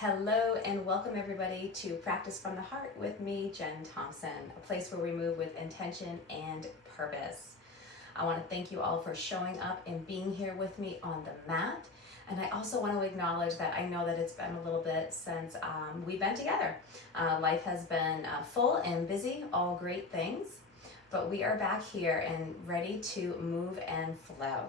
Hello and welcome everybody to Practice from the Heart with me, Jenn Thompson, a place where we move with intention and purpose. I want to thank you all for showing up and being here with me on the mat. And I also want to acknowledge that I know that it's been a little bit since we've been together. Life has been full and busy, all great things, but we are back here and ready to move and flow.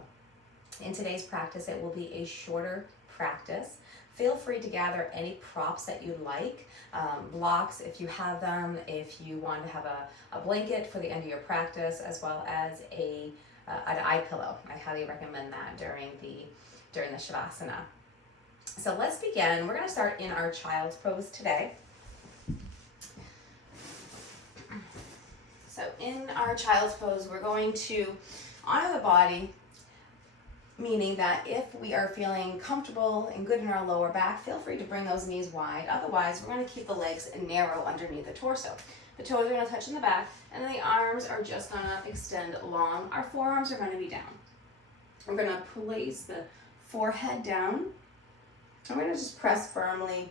In today's practice, it will be a shorter practice. Feel free to gather any props that you like, blocks if you have them, if you want to have a blanket for the end of your practice, as well as an eye pillow. I highly recommend that during the Shavasana. So let's begin. We're going to start in our child's pose today. So in our child's pose, we're going to honor the body, meaning that if we are feeling comfortable and good in our lower back, feel free to bring those knees wide. Otherwise, we're going to keep the legs narrow underneath the torso. The toes are going to touch in the back, and then the arms are just going to extend long. Our forearms are going to be down. We're going to place the forehead down. I'm going to just press firmly.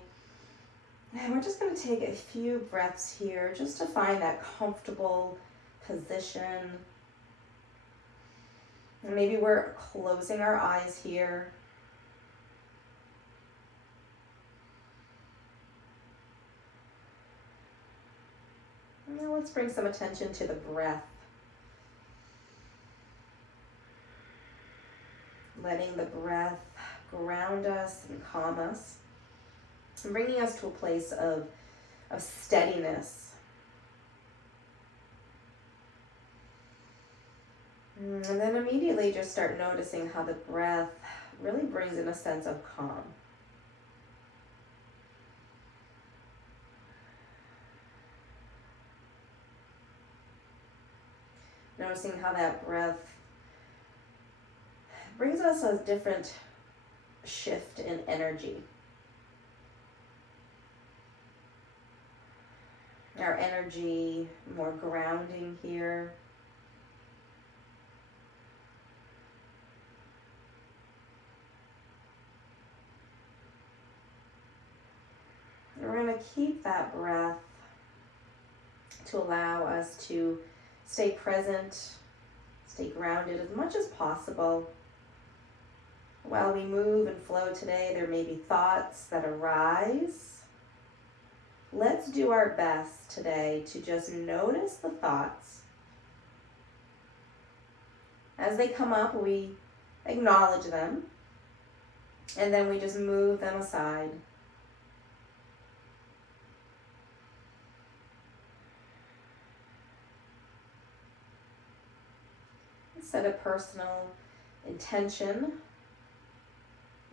And we're just going to take a few breaths here just to find that comfortable position. And maybe we're closing our eyes here. And now let's bring some attention to the breath. Letting the breath ground us and calm us. And bringing us to a place of steadiness. And then immediately just start noticing how the breath really brings in a sense of calm. Noticing how that breath brings us a different shift in energy. Our energy more grounding here. We're going to keep that breath to allow us to stay present, stay grounded as much as possible. While we move and flow today, there may be thoughts that arise. Let's do our best today to just notice the thoughts. As they come up, we acknowledge them, and then we just move them aside. Set a personal intention.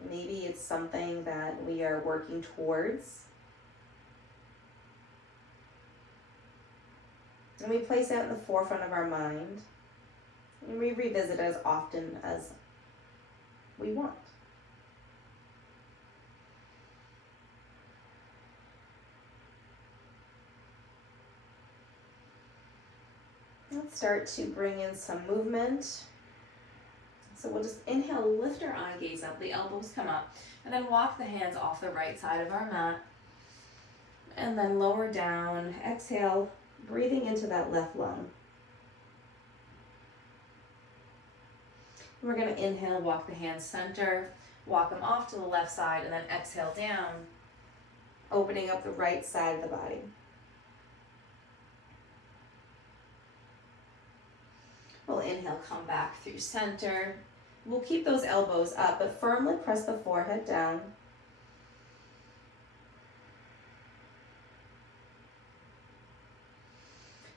Maybe it's something that we are working towards. And we place that in the forefront of our mind. And we revisit as often as we want. Let's start to bring in some movement. So we'll just inhale, lift our eye gaze up, the elbows come up, and then walk the hands off the right side of our mat. And then lower down, exhale, breathing into that left lung. We're going to inhale, walk the hands center, walk them off to the left side, and then exhale down, opening up the right side of the body. We'll inhale, come back through center. We'll keep those elbows up, but firmly press the forehead down.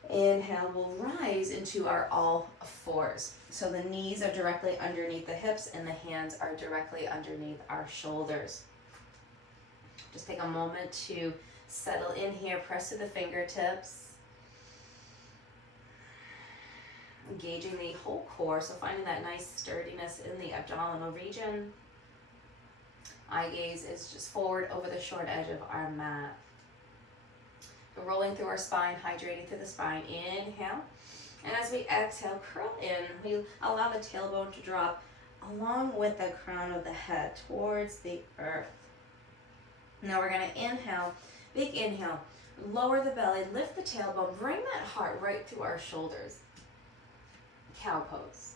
Inhale, we'll rise into our all fours. So the knees are directly underneath the hips and the hands are directly underneath our shoulders. Just take a moment to settle in here, press to the fingertips. Engaging the whole core, so finding that nice sturdiness in the abdominal region. Eye gaze is just forward over the short edge of our mat. We're rolling through our spine, hydrating through the spine. Inhale. And as we exhale, curl in. We allow the tailbone to drop along with the crown of the head towards the earth. Now we're going to inhale, big inhale, lower the belly, lift the tailbone, bring that heart right through our shoulders. Cow pose.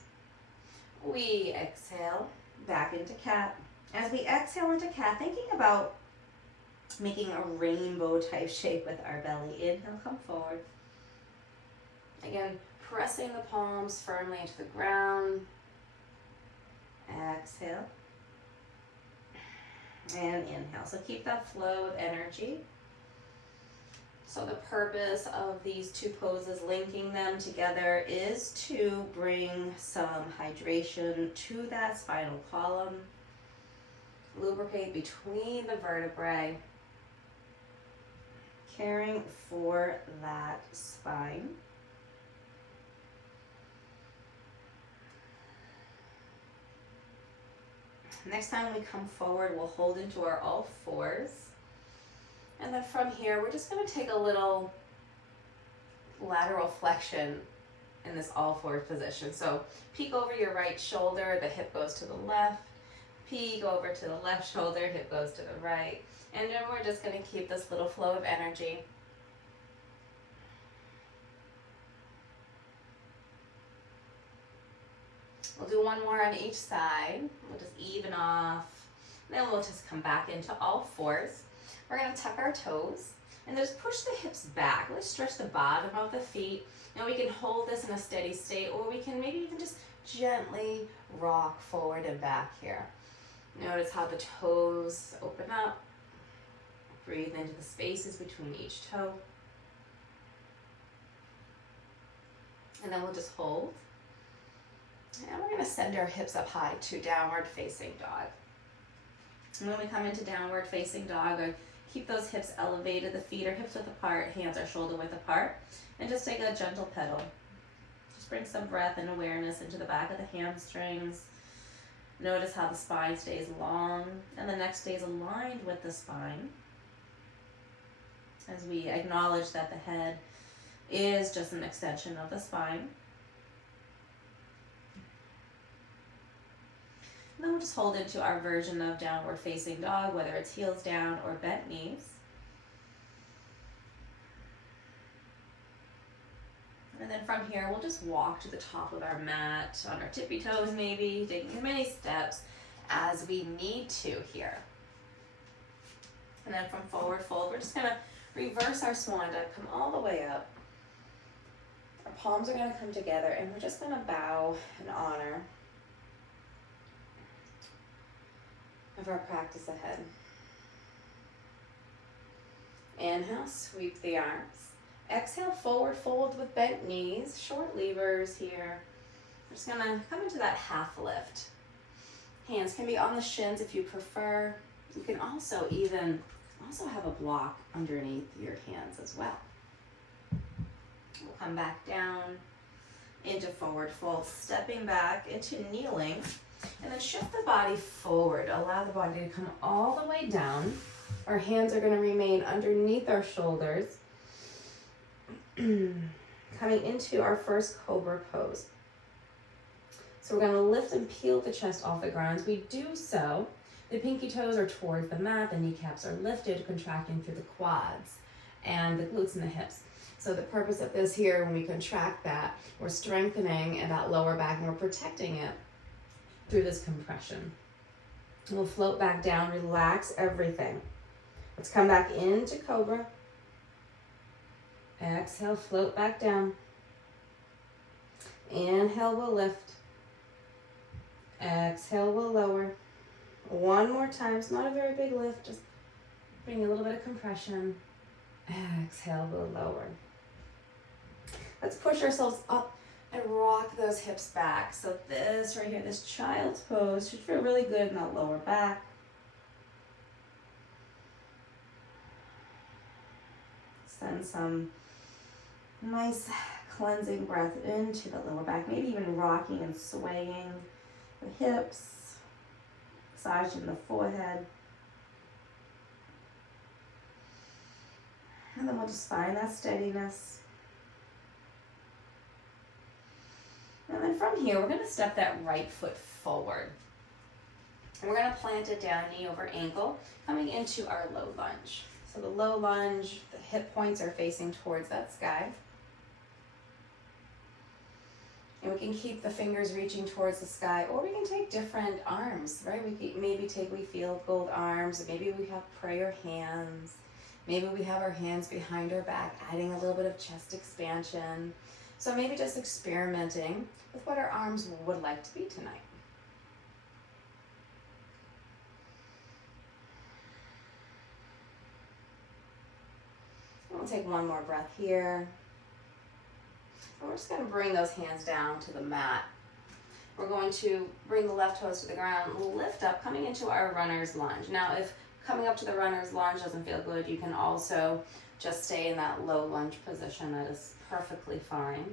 We exhale, back into cat. As we exhale into cat, thinking about making a rainbow type shape with our belly. Inhale, come forward. Again, pressing the palms firmly into the ground. Exhale. And inhale. So keep that flow of energy. So the purpose of these two poses, linking them together, is to bring some hydration to that spinal column. Lubricate between the vertebrae, caring for that spine. Next time we come forward, we'll hold into our all fours. And then from here, we're just going to take a little lateral flexion in this all fours position. So peek over your right shoulder, the hip goes to the left. Peek over to the left shoulder, hip goes to the right. And then we're just going to keep this little flow of energy. We'll do one more on each side. We'll just even off. Then we'll just come back into all fours. We're going to tuck our toes and just push the hips back. Let's stretch the bottom of the feet. Now we can hold this in a steady state, or we can maybe even just gently rock forward and back here. Notice how the toes open up. Breathe into the spaces between each toe. And then we'll just hold. And we're going to send our hips up high to downward facing dog. And when we come into downward facing dog, keep those hips elevated, the feet are hips width apart, hands are shoulder width apart, and just take a gentle pedal. Just bring some breath and awareness into the back of the hamstrings. Notice how the spine stays long and the neck stays aligned with the spine. As we acknowledge that the head is just an extension of the spine. And then we'll just hold into our version of downward facing dog, whether it's heels down or bent knees. And then from here, we'll just walk to the top of our mat, on our tippy toes maybe, taking as many steps as we need to here. And then from forward fold, we're just gonna reverse our swan dive, come all the way up. Our palms are gonna come together and we're just gonna bow in honor of our practice ahead. Inhale, sweep the arms. Exhale, forward fold with bent knees, short levers here. We're just gonna come into that half lift. Hands can be on the shins if you prefer. You can also have a block underneath your hands as well. We'll come back down into forward fold, stepping back into kneeling. And then shift the body forward. Allow the body to come all the way down. Our hands are going to remain underneath our shoulders. Coming into our first cobra pose. So we're going to lift and peel the chest off the ground. As we do so, the pinky toes are towards the mat, the kneecaps are lifted, contracting through the quads and the glutes and the hips. So the purpose of this here, when we contract that, we're strengthening that lower back and we're protecting it through this compression. We'll float back down, relax everything. Let's come back into cobra. Exhale, float back down. Inhale, we'll lift. Exhale, we'll lower. One more time. It's not a very big lift, just bring a little bit of compression. Exhale, we'll lower. Let's push ourselves up and rock those hips back. So this right here, this child's pose, should feel really good in that lower back. Send some nice cleansing breath into the lower back, maybe even rocking and swaying the hips, massaging the forehead. And then we'll just find that steadiness. And then from here, we're going to step that right foot forward. And we're gonna plant it down, knee over ankle, coming into our low lunge. So the low lunge, the hip points are facing towards that sky. And we can keep the fingers reaching towards the sky, or we can take different arms, right? We can maybe take, we feel gold arms, maybe we have prayer hands, maybe we have our hands behind our back, adding a little bit of chest expansion. So maybe just experimenting with what our arms would like to be tonight. And we'll take one more breath here. And we're just going to bring those hands down to the mat. We're going to bring the left toes to the ground, lift up, coming into our runner's lunge. Now, if coming up to the runner's lunge doesn't feel good, you can also just stay in that low lunge position. That is perfectly fine.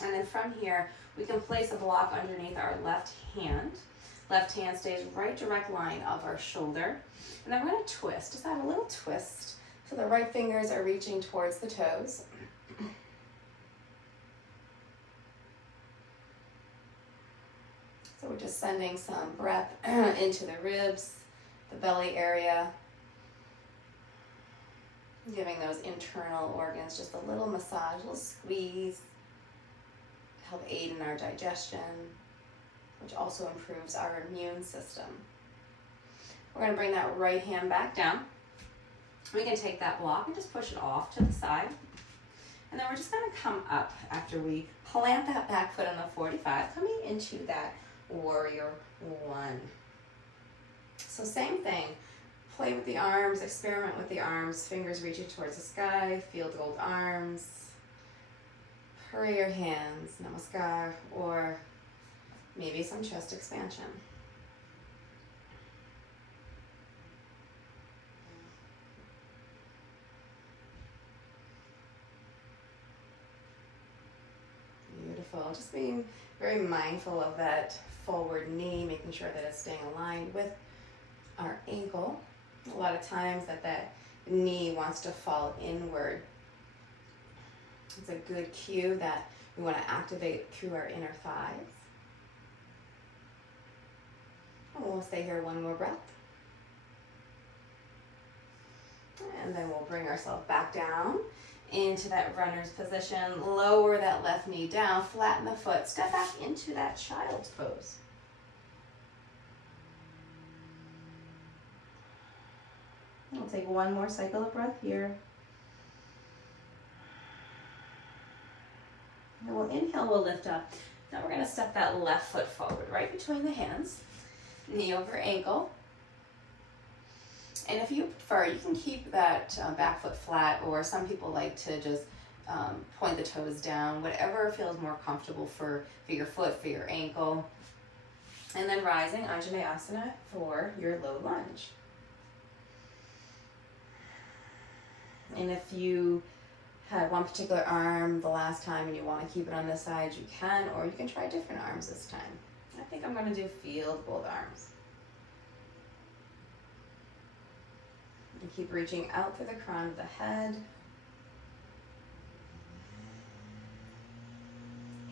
And then from here, we can place a block underneath our left hand. Left hand stays right direct line of our shoulder. And then we're going to twist, just add a little twist. So the right fingers are reaching towards the toes. So we're just sending some breath into the ribs, the belly area, giving those internal organs just a little massage, a little squeeze, help aid in our digestion, which also improves our immune system. We're going to bring that right hand back down. We can take that block and just push it off to the side. And then we're just going to come up after we plant that back foot on the 45, coming into that warrior one. So same thing, play with the arms, experiment with the arms, fingers reaching towards the sky, feel gold arms, prayer hands, namaskar, or maybe some chest expansion. Beautiful, just being very mindful of that forward knee, making sure that it's staying aligned with our ankle. A lot of times that knee wants to fall inward. It's a good cue that we want to activate through our inner thighs. And we'll stay here one more breath. And then we'll bring ourselves back down into that runner's position, lower that left knee down, flatten the foot, step back into that child's pose. We'll take one more cycle of breath here. And we'll inhale, we'll lift up. Now we're going to step that left foot forward, right between the hands, knee over ankle. And if you prefer, you can keep that back foot flat, or some people like to just point the toes down, whatever feels more comfortable for your foot, for your ankle. And then rising, Anjaneyasana for your low lunge. And if you had one particular arm the last time and you want to keep it on this side, you can, or you can try different arms this time. I think I'm going to do field both arms. And keep reaching out for the crown of the head.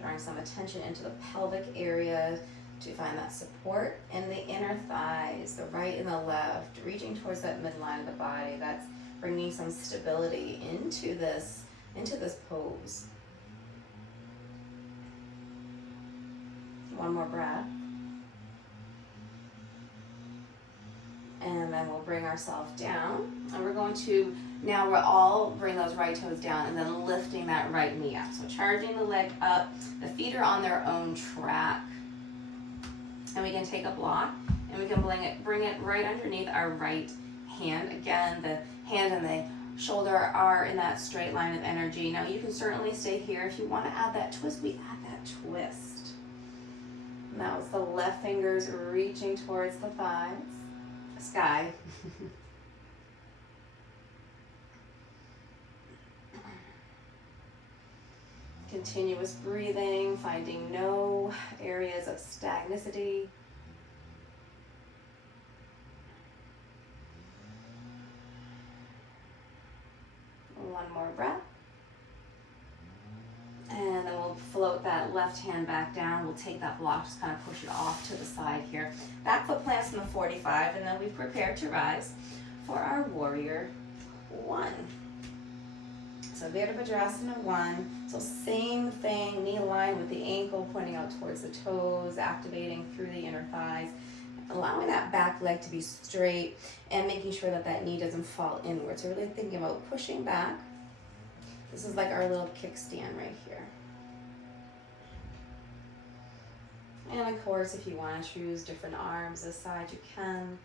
Drawing some attention into the pelvic area to find that support in the inner thighs, the right and the left, reaching towards that midline of the body. That's bringing some stability into this pose. One more breath. And then we'll bring ourselves down. And we're going to, now we'll all bring those right toes down and then lifting that right knee up. So charging the leg up, the feet are on their own track. And we can take a block and we can bring it right underneath our right hand. Again, the hand and the shoulder are in that straight line of energy. Now you can certainly stay here. If you want to add that twist, we add that twist. And that was the left fingers reaching towards the thighs. Sky. Continuous breathing, finding no areas of stagnicity. One more breath. And then we'll flow float that left hand back down. We'll take that block, just kind of push it off to the side here. Back foot plants in the 45, and then we prepare to rise for our warrior one. So Virabhadrasana 1. So same thing, knee line with the ankle pointing out towards the toes, activating through the inner thighs, allowing that back leg to be straight and making sure that that knee doesn't fall inward. So really thinking about pushing back. This is like our little kickstand right here. And of course, if you want to choose different arms this side, you can.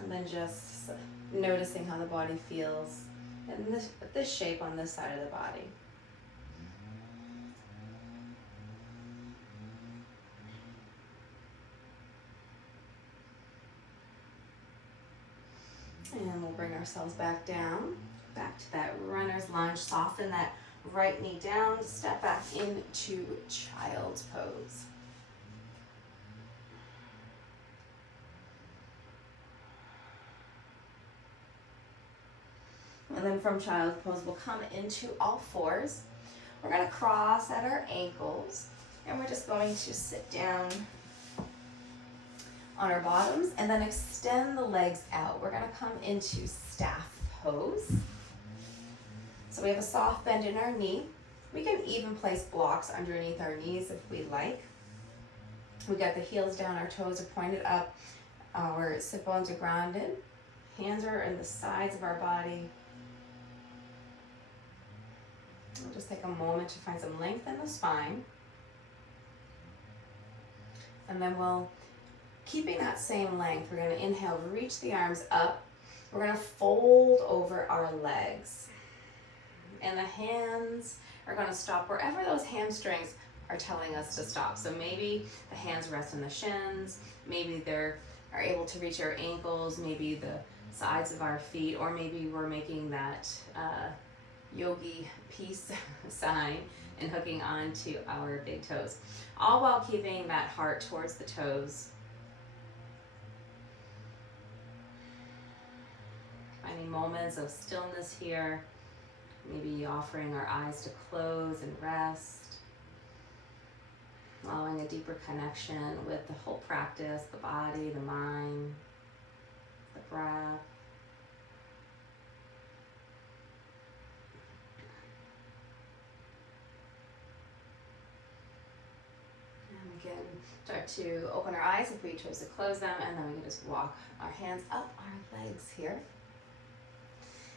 And then just noticing how the body feels in this shape on this side of the body. And we'll bring ourselves back down, back to that runner's lunge. Soften that right knee down, step back into child's pose. And then from child's pose, we'll come into all fours. We're going to cross at our ankles, and we're just going to sit down on our bottoms and then extend the legs out. We're going to come into staff pose. So we have a soft bend in our knee. We can even place blocks underneath our knees if we like. We got the heels down, our toes are pointed up, our sit bones are grounded, hands are in the sides of our body. We'll just take a moment to find some length in the spine. And then we'll, keeping that same length, we're going to inhale, reach the arms up. We're going to fold over our legs. And the hands are going to stop wherever those hamstrings are telling us to stop. So maybe the hands rest on the shins, maybe they're able to reach our ankles, maybe the sides of our feet, or maybe we're making that yogi peace sign and hooking onto our big toes, all while keeping that heart towards the toes. Finding moments of stillness here, maybe offering our eyes to close and rest, allowing a deeper connection with the whole practice, the body, the mind, the breath. We can start to open our eyes if we chose to close them, and then we can just walk our hands up our legs here.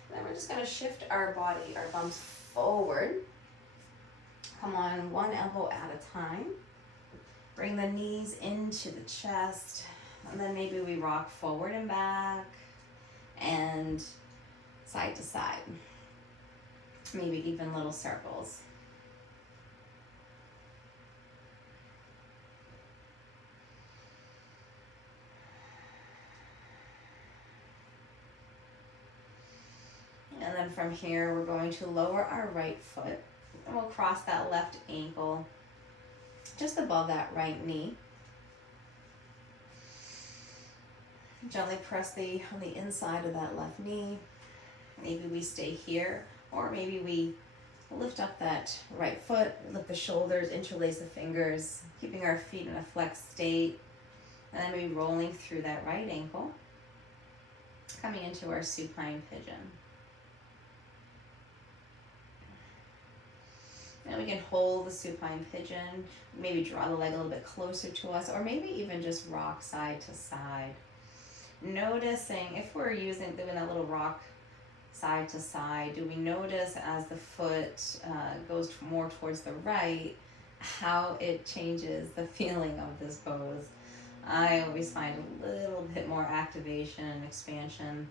And then we're just going to shift our body, our bums forward. Come on, one elbow at a time. Bring the knees into the chest, and then maybe we rock forward and back and side to side. Maybe even little circles. And then from here, we're going to lower our right foot, and we'll cross that left ankle just above that right knee. Gently press on the inside of that left knee. Maybe we stay here, or maybe we lift up that right foot, lift the shoulders, interlace the fingers, keeping our feet in a flexed state, and then maybe rolling through that right ankle, coming into our supine pigeon. And we can hold the supine pigeon, maybe draw the leg a little bit closer to us, or maybe even just rock side to side. Noticing if we're doing that little rock side to side, do we notice as the foot goes more towards the right, how it changes the feeling of this pose? I always find a little bit more activation and expansion.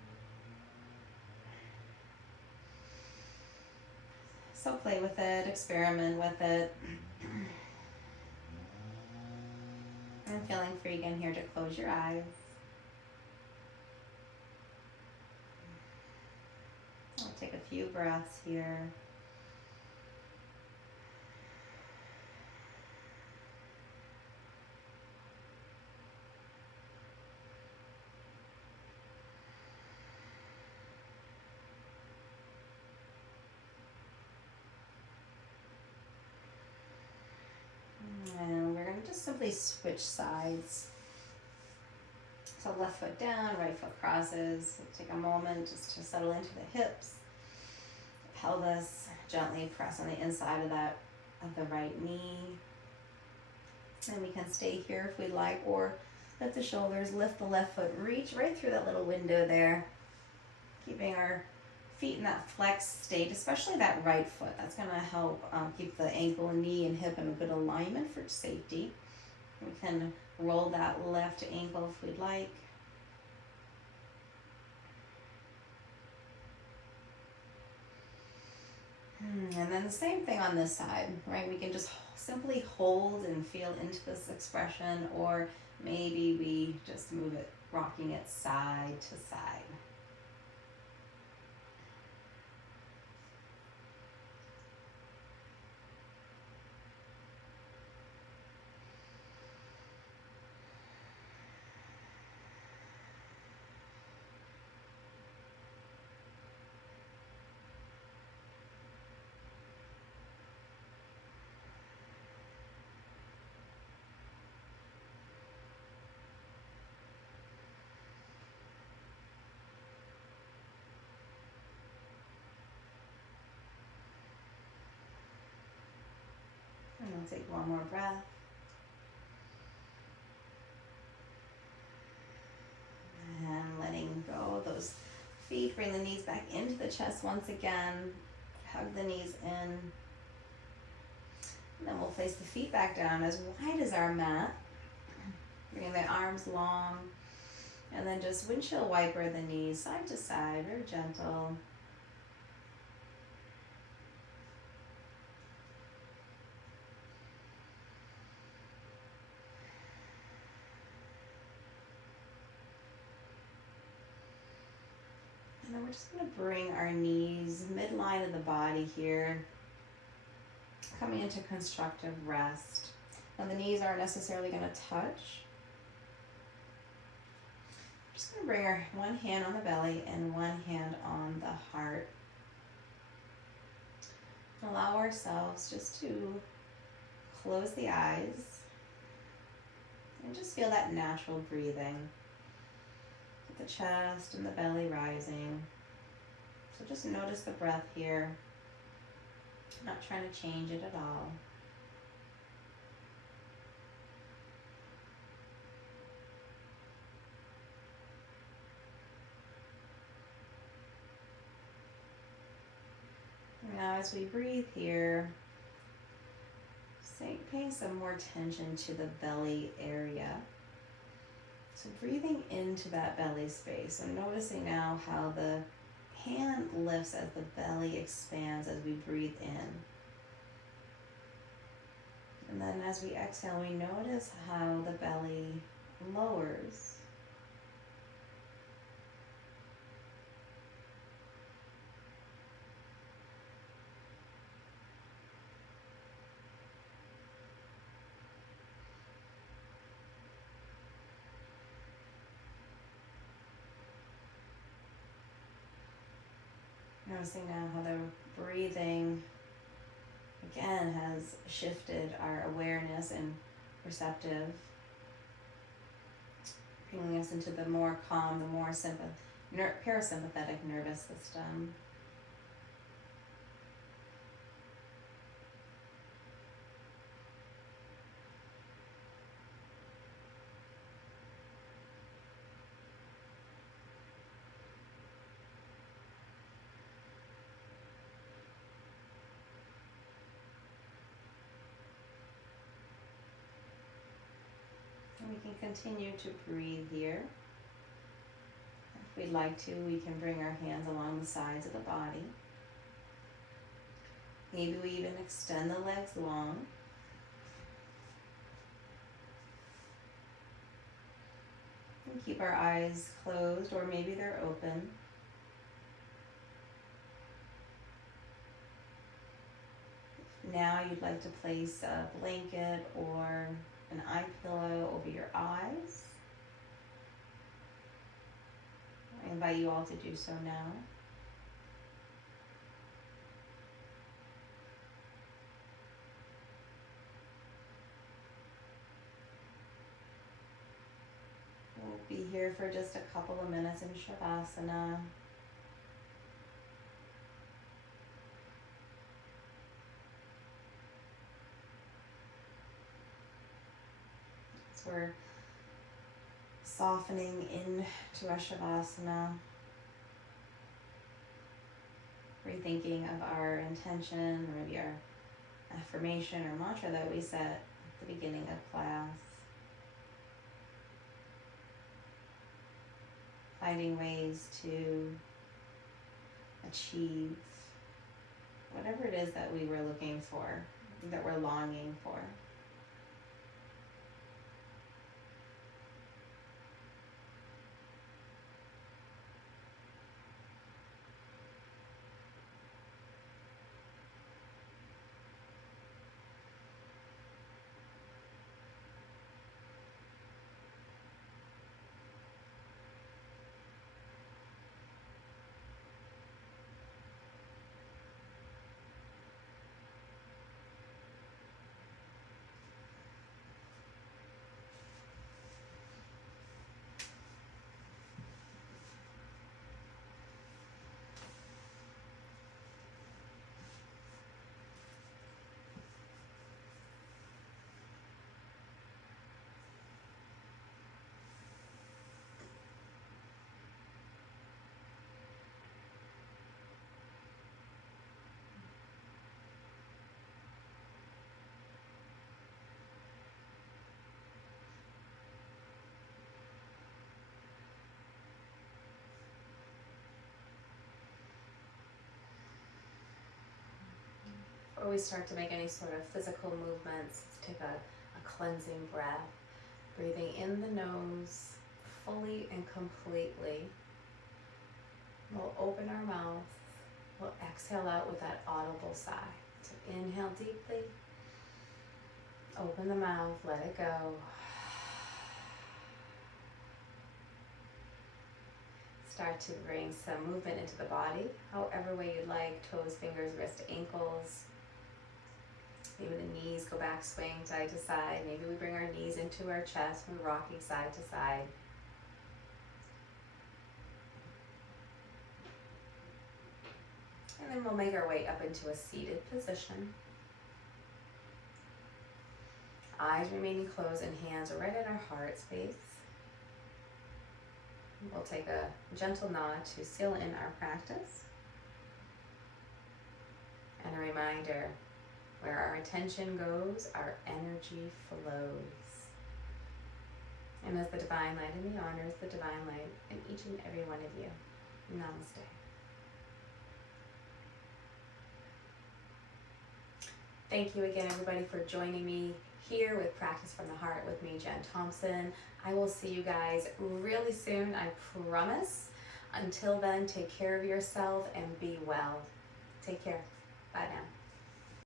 So play with it, experiment with it. And feeling free again here to close your eyes. I'll take a few breaths here. and just simply switch sides. So left foot down, right foot crosses. Take a moment just to settle into the hips, pelvis. Gently press on the inside of the right knee. And we can stay here if we'd like, or lift the shoulders, lift the left foot, reach right through that little window there. Keeping our feet in that flex state, especially that right foot. That's going to help keep the ankle, knee, and hip in a good alignment for safety. We can roll that left ankle if we'd like. And then the same thing on this side, right? We can just simply hold and feel into this expression, or maybe we just move it, rocking it side to side. And we'll take one more breath. And letting go of those feet. Bring the knees back into the chest once again. Hug the knees in. And then we'll place the feet back down as wide as our mat. Bringing the arms long. And then just windshield wiper the knees side to side, very gentle. And then we're just going to bring our knees midline of the body here, coming into constructive rest. Now the knees aren't necessarily going to touch. Just going to bring our one hand on the belly and one hand on the heart. Allow ourselves just to close the eyes and just feel that natural breathing. The chest and the belly rising. So just notice the breath here. Not trying to change it at all. Now as we breathe here, paying some more attention to the belly area. So breathing into that belly space. So noticing now how the hand lifts as the belly expands as we breathe in. And then as we exhale, we notice how the belly lowers. Noticing now how the breathing, again, has shifted our awareness and receptive, bringing us into the more calm, the more parasympathetic nervous system. We can continue to breathe here. If we'd like to, we can bring our hands along the sides of the body. Maybe we even extend the legs long. And keep our eyes closed, or maybe they're open. Now you'd like to place a blanket or an eye pillow over your eyes. I invite you all to do so now. be here for just a couple of minutes in Shavasana. So we're softening into a Shavasana, rethinking of our intention, or maybe our affirmation or mantra that we set at the beginning of class. Finding ways to achieve whatever it is that we were looking for, that we're longing for. Before we start to make any sort of physical movements, let's take a cleansing breath. Breathing in the nose fully and completely. We'll open our mouth. We'll exhale out with that audible sigh. So inhale deeply. Open the mouth, let it go. Start to bring some movement into the body, however way you'd like. Toes, fingers, wrist, ankles. Maybe the knees go back, swaying side to side. Maybe we bring our knees into our chest. We're rocking side to side. And then we'll make our way up into a seated position. Eyes remaining closed and hands right at our heart space. We'll take a gentle nod to seal in our practice. And a reminder, where our attention goes, our energy flows. And as the divine light in me honors the divine light in each and every one of you. Namaste. Thank you again, everybody, for joining me here with Practice from the Heart with me, Jenn Thompson. I will see you guys really soon, I promise. Until then, take care of yourself and be well. Take care. Bye now.